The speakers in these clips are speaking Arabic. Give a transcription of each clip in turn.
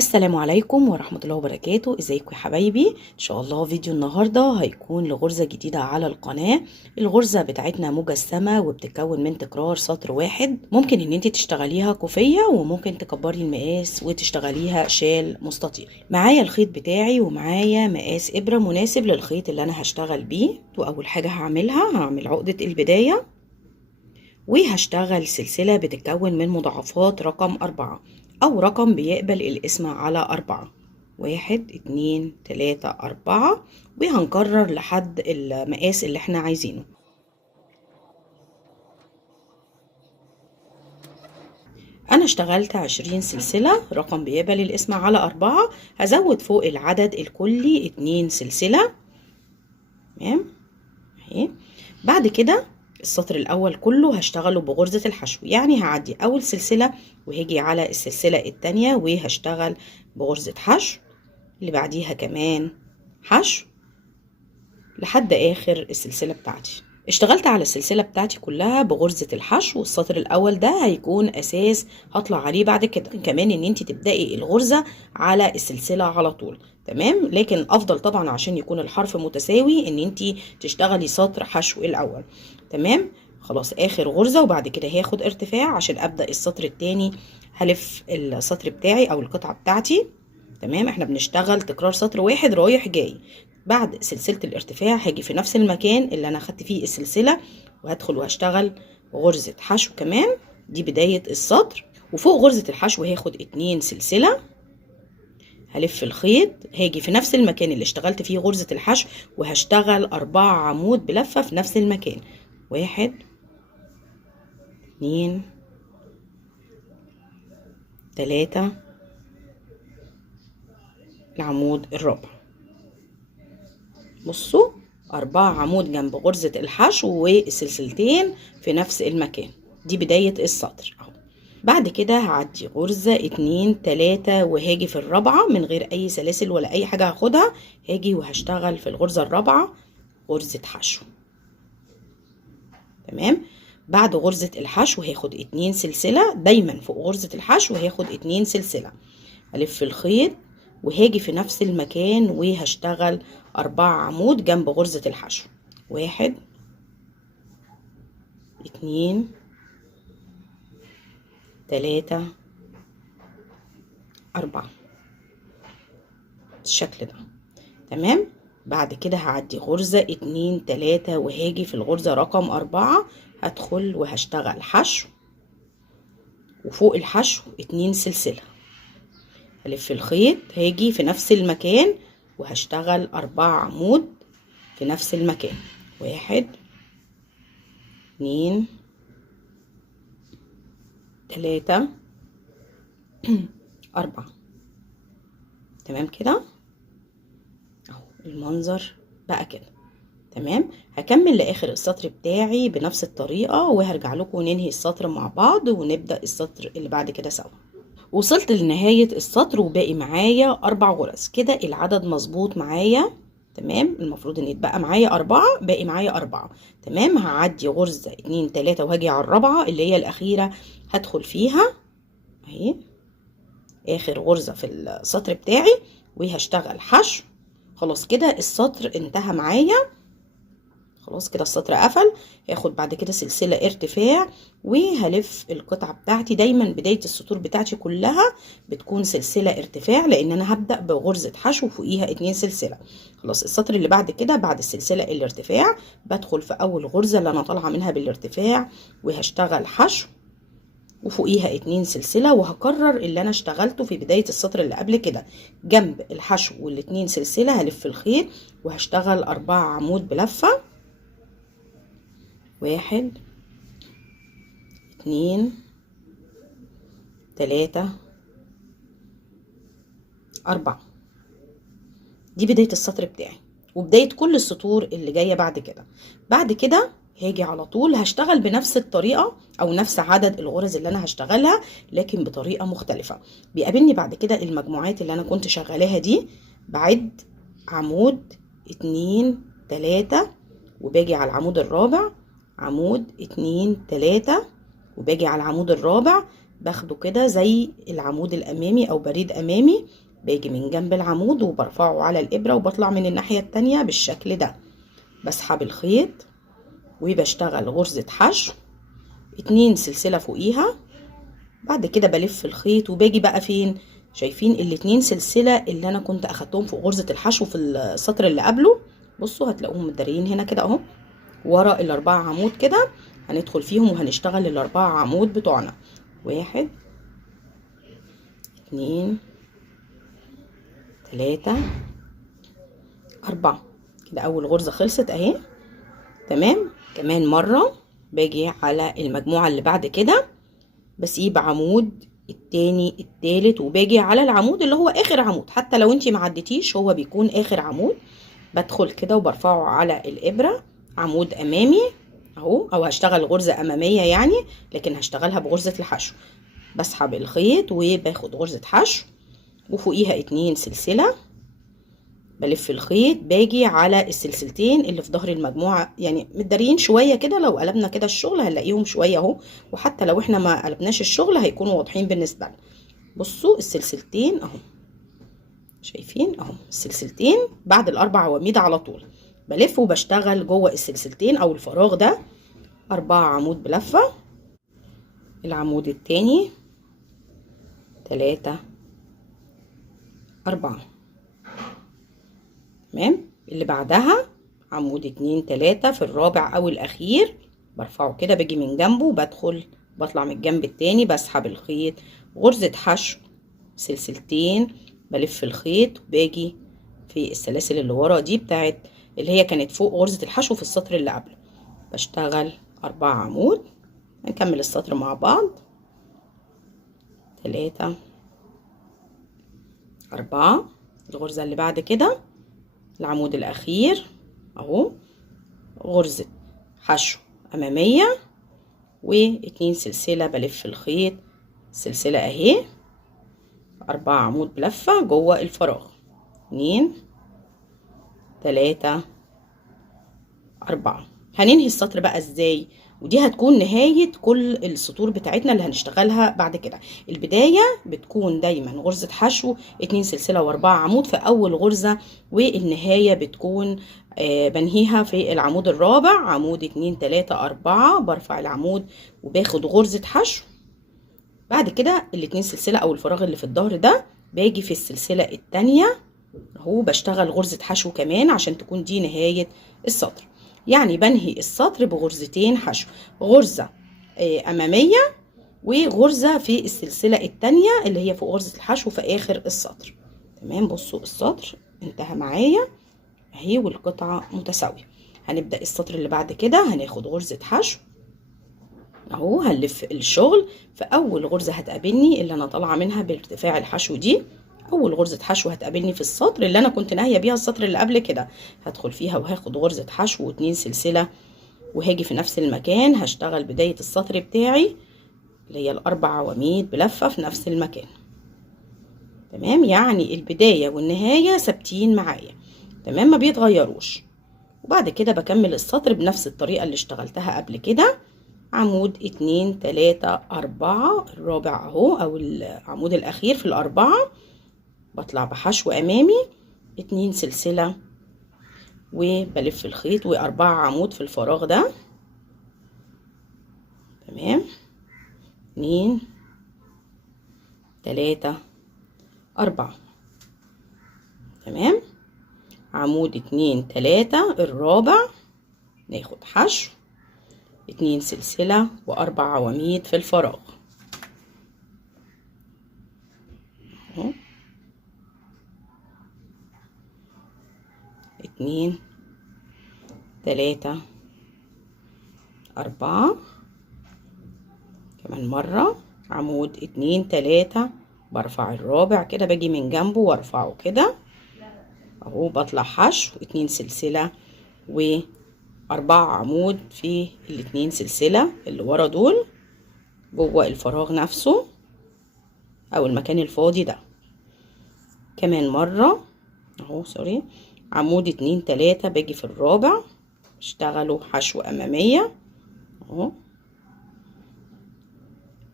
السلام عليكم ورحمة الله وبركاته. ازيكم يا حبايبي؟ ان شاء الله فيديو النهاردة هيكون لغرزة جديدة على القناة. الغرزة بتاعتنا مجسمة وبتتكون من تكرار سطر واحد. ممكن ان انت تشتغليها كوفية وممكن تكبري المقاس وتشتغليها شال مستطيل. معايا الخيط بتاعي ومعايا مقاس ابرة مناسب للخيط اللي انا هشتغل بيه. واول حاجة هعمل عقدة البداية وهشتغل سلسلة بتتكون من مضاعفات رقم 4 أو رقم بيقبل القسمة على 4. 1 2 3 4 وهنكرر لحد المقاس اللي احنا عايزينه. أنا اشتغلت 20 سلسلة، رقم بيقبل القسمة على 4. هزود فوق العدد الكلي 2 سلسلة. تمام اهي. بعد كده السطر الاول كله هشتغله بغرزة الحشو، يعني هعدي اول سلسلة وهاجي على السلسلة التانية وهشتغل بغرزة حشو، اللي بعديها كمان حشو لحد اخر السلسلة بتاعتي. اشتغلت على السلسلة بتاعتي كلها بغرزة الحشو، والسطر الاول ده هيكون اساس هطلع عليه بعد كده. كمان ان انت تبدأي الغرزة على السلسلة على طول، تمام. لكن افضل طبعا عشان يكون الحرف متساوي ان انت تشتغلي سطر حشو الاول. تمام خلاص، اخر غرزة وبعد كده هاخد ارتفاع عشان ابدأ السطر التاني. هلف السطر بتاعي او القطعة بتاعتي. تمام، احنا بنشتغل تكرار سطر واحد رايح جاي. بعد سلسلة الارتفاع هاجي في نفس المكان اللي انا خدت فيه السلسلة وهدخل وهشتغل غرزة حشو كمان. دي بداية السطر. وفوق غرزة الحشو هاخد 2 سلسلة، هلف الخيط، هاجي في نفس المكان اللي اشتغلت فيه غرزة الحشو وهشتغل 4 عمود بلفة في نفس المكان. 1 2 3 العمود الرابع. بصوا 4 عمود جنب غرزة الحشو والسلسلتين في نفس المكان. دي بداية السطر اهو. بعد كده هعدي غرزة 2 3 وهاجي في الرابعة من غير اي سلاسل ولا اي حاجة هاخدها. هاجي وهشتغل في الغرزة الرابعة غرزة حشو. تمام. بعد غرزة الحشو هاخد 2 سلسلة، دايما فوق غرزة الحشو هاخد 2 سلسلة. هلف الخيط وهاجي في نفس المكان وهشتغل 4 عمود جنب غرزة الحشو. 1 2 3 4 بالشكل ده. تمام. بعد كده هعدي غرزة 2 3 وهاجي في الغرزة رقم 4 هدخل وهشتغل حشو، وفوق الحشو 2 سلسلة. هلف الخيط هاجي في نفس المكان وهشتغل 4 عمود في نفس المكان. 1 2 3 4. تمام كده اهو المنظر بقى كده. تمام. هكمل لاخر السطر بتاعي بنفس الطريقة وهرجع لكم وننهي السطر مع بعض ونبدأ السطر اللي بعد كده سوا. وصلت لنهاية السطر وباقي معايا 4 غرز كده، العدد مظبوط معايا. تمام، المفروض ان يتبقى معايا 4، باقي معايا 4. تمام. هعدي غرزة 2 3 وهاجي على الرابعة اللي هي الأخيرة هدخل فيها اهي، آخر غرزة في السطر بتاعي وهشتغل حشو. خلاص كده السطر انتهى معايا، خلاص كده السطر قفل. هاخد بعد كده سلسلة ارتفاع وهلف القطعة بتاعتي. دايما بداية السطور بتاعتي كلها بتكون سلسلة ارتفاع لان انا هبدأ بغرزة حشو فوقيها 2 سلسلة. خلاص السطر اللي بعد كده بعد السلسلة الارتفاع بدخل في اول غرزة اللي انا طالعة منها بالارتفاع وهشتغل حشو وفوقيها 2 سلسلة، وهكرر اللي انا اشتغلته في بداية السطر اللي قبل كده. جنب الحشو والاتنين سلسلة هلف الخيط وهشتغل 4 عمود بلفة. 1 2 3 4. دي بداية السطر بتاعي وبداية كل السطور اللي جاية بعد كده. بعد كده هاجي على طول هشتغل بنفس الطريقة او نفس عدد الغرز اللي انا هشتغلها لكن بطريقة مختلفة. بيقابلني بعد كده المجموعات اللي انا كنت شغالاها دي. بعد عمود 2 3 وباجي على العمود الرابع، عمود 2 3 وباجي على العمود الرابع، باخده كده زي العمود الامامي او بريد امامي، باجي من جنب العمود وبرفعه على الابرة وبطلع من الناحية التانية بالشكل ده. بسحب الخيط وبشتغل غرزة حشو، 2 سلسلة فوقيها. بعد كده بلف الخيط وباجي بقى فين، شايفين ال2 سلسلة اللي انا كنت اخدتهم في غرزة الحشو في السطر اللي قبله؟ بصوا هتلاقوهم متداريين هنا كده اهو، ورا ال4 عمود كده. هندخل فيهم وهنشتغل ال4 عمود بتوعنا. 1 2 3 4 كده اول غرزة خلصت اهي. تمام. كمان مرة باجي على المجموعة اللي بعد كده، بسيب عمود التاني التالت وباجي على العمود اللي هو اخر عمود، حتى لو انتي معدتيش هو بيكون اخر عمود. بدخل كده وبرفعه على الابرة عمود امامي اهو، او هشتغل غرزة امامية يعني، لكن هشتغلها بغرزة الحشو. بسحب الخيط وباخد غرزة حشو وفوقيها 2 سلسلة، بلف الخيط باجي على السلسلتين اللي في ظهر المجموعة، يعني متداريين شوية كده، لو قلبنا كده الشغل هنلاقيهم شوية اهو، وحتى لو احنا ما قلبناش الشغل هيكونوا واضحين بالنسبة لنا. بصوا السلسلتين اهو، شايفين اهو السلسلتين بعد ال4 عواميد على طول. بلف وبشتغل جوه السلسلتين او الفراغ ده 4 عمود بلفة. العمود التاني 3 4. تمام. اللي بعدها عمود 2 3 في الرابع او الاخير، برفعه كده باجي من جنبه وبدخل بطلع من الجنب التاني، بسحب الخيط غرزة حشو سلسلتين، بلف الخيط وباجي في السلاسل اللي ورا دي بتاعت اللي هي كانت فوق غرزة الحشو في السطر اللي قبله. بشتغل 4 عمود. هنكمل السطر مع بعض. 3 4. الغرزة اللي بعد كده العمود الاخير اهو، غرزة حشو امامية و2 سلسلة، بلف الخيط سلسلة اهي، 4 عمود بلفة جوه الفراغ. 2 3 4. هننهي السطر بقى ازاي؟ ودي هتكون نهاية كل السطور بتاعتنا اللي هنشتغلها بعد كده. البداية بتكون دايما غرزة حشو 2 سلسلة و4 عمود في اول غرزة، والنهاية بتكون بنهيها في العمود الرابع، عمود 2 3 4، برفع العمود وباخد غرزة حشو. بعد كده ال2 سلسلة او الفراغ اللي في الظهر ده باجي في السلسلة التانية اهو، بشتغل غرزة حشو كمان عشان تكون دي نهاية السطر. يعني بنهي السطر بغرزتين حشو، غرزة امامية وغرزة في السلسلة التانية اللي هي فوق غرزة الحشو في اخر السطر. تمام. بصوا السطر انتهى معايا اهي والقطعة متساوية. هنبدأ السطر اللي بعد كده، هناخد غرزة حشو اهو، هنلف الشغل في اول غرزة هتقابلني اللي انا طالعة منها بارتفاع الحشو دي. اول غرزة حشو هتقابلني في السطر اللي انا كنت ناهية بيها السطر اللي قبل كده، هدخل فيها وهاخد غرزة حشو و2 سلسلة، وهاجي في نفس المكان هشتغل بداية السطر بتاعي اللي هي ال4 عواميد بلفة في نفس المكان. تمام. يعني البداية والنهاية ثابتين معايا، تمام، ما بيتغيروش. وبعد كده بكمل السطر بنفس الطريقة اللي اشتغلتها قبل كده، عمود 2 3 4، الرابع اهو او العمود الاخير في ال4، بطلع بحشو امامي 2 سلسلة وبلف الخيط و4 عمود في الفراغ ده. تمام. 2 3 4. تمام. عمود 2 3 الرابع، ناخد حشو 2 سلسلة و4 عواميد في الفراغ اهو. 2 3 4. كمان مرة عمود 2 3، برفع الرابع كده باجي من جنبه وارفعه كده اهو، بطلع حشو 2 سلسلة و4 عمود في ال2 سلسلة اللي ورا دول جوه الفراغ نفسه او المكان الفاضي ده. كمان مرة اهو سوري، عمود 2 3 باجي في الرابع اشتغلوا حشو امامية اهو،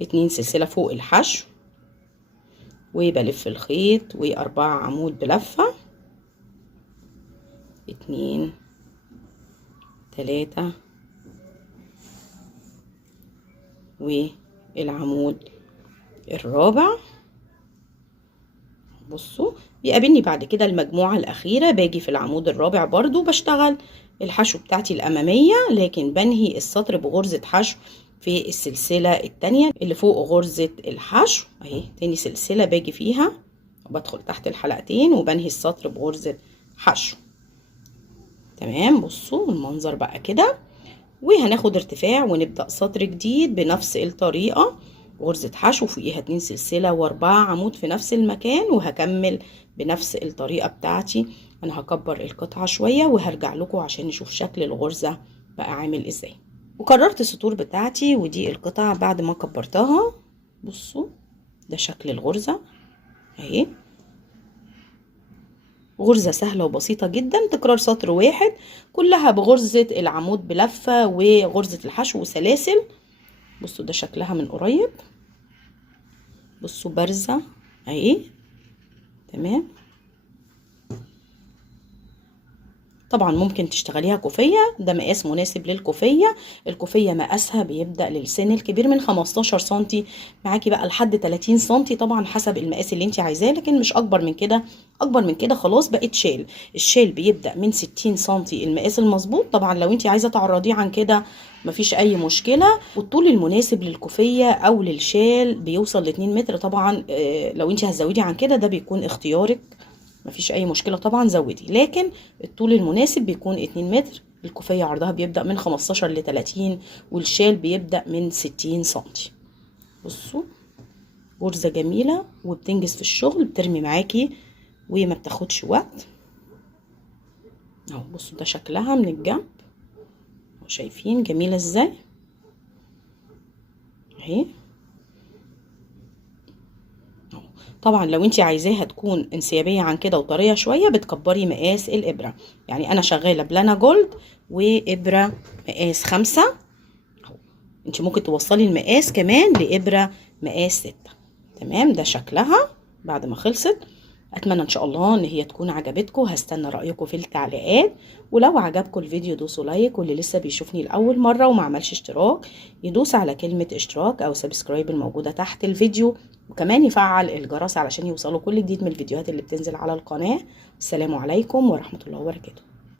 2 سلسلة فوق الحشو، وبلف الخيط، و4 عمود بلفة، 2 3 والعمود الرابع. بصوا بيقابلني بعد كده المجموعة الأخيرة، باجي في العمود الرابع برضو بشتغل الحشو بتاعتي الأمامية، لكن بنهي السطر بغرزة حشو في السلسلة التانية اللي فوق غرزة الحشو اهي. تاني سلسلة باجي فيها وبدخل تحت الحلقتين وبنهي السطر بغرزة حشو. تمام، بصوا المنظر بقى كده. وهناخد ارتفاع ونبدأ سطر جديد بنفس الطريقة، غرزة حشو فوقيها 2 سلسلة و4 عمود في نفس المكان، وهكمل بنفس الطريقة بتاعتي. انا هكبر القطعة شوية وهرجع لكم عشان نشوف شكل الغرزة بقى عامل ازاي. وكررت السطور بتاعتي، ودي القطعة بعد ما كبرتها. بصوا ده شكل الغرزة اهي. غرزة سهلة وبسيطة جدا، تكرار سطر واحد كلها بغرزة العمود بلفة وغرزة الحشو وسلاسل. بصوا ده شكلها من قريب، بصوا بارزة اهي. تمام، طبعا ممكن تشتغليها كوفية، ده مقاس مناسب للكوفية. الكوفية مقاسها بيبدأ للسن الكبير من 15 سنتي معاكي بقى لحد 30 سنتي، طبعا حسب المقاس اللي انت عايزاه، لكن مش اكبر من كده. اكبر من كده خلاص بقت شال. الشال بيبدأ من 60 سنتي المقاس المظبوط. طبعا لو انت عايزة تعرضيه عن كده مفيش اي مشكلة. والطول المناسب للكوفية او للشال بيوصل ل 2 متر. طبعا لو انت هتزودي عن كده ده بيكون اختيارك، مفيش اي مشكلة طبعا زودي، لكن الطول المناسب بيكون 2 متر. الكوفية عرضها بيبدأ من 15 ل 30، والشال بيبدأ من 60 سنتي. بصوا غرزة جميلة وبتنجز في الشغل، بترمي معاكي وما بتاخدش وقت اهو. بصوا ده شكلها من الجنب، شايفين جميلة ازاي اهي. طبعا لو انت عايزاها تكون انسيابيه عن كده وطريه شويه بتكبري مقاس الابره. يعني انا شغاله بلانا جولد وابره مقاس 5 اهو. انت ممكن توصلي المقاس كمان لابره مقاس 6. تمام، ده شكلها بعد ما خلصت. اتمنى ان شاء الله ان هي تكون عجبتكم. هستنى رايكم في التعليقات، ولو عجبكم الفيديو دوسوا لايك، واللي لسه بيشوفني لاول مره وما عملش اشتراك يدوس على كلمه اشتراك او سبسكرايب الموجوده تحت الفيديو، وكمان يفعل الجرس علشان يوصله كل جديد من الفيديوهات اللي بتنزل على القناه. السلام عليكم ورحمه الله وبركاته.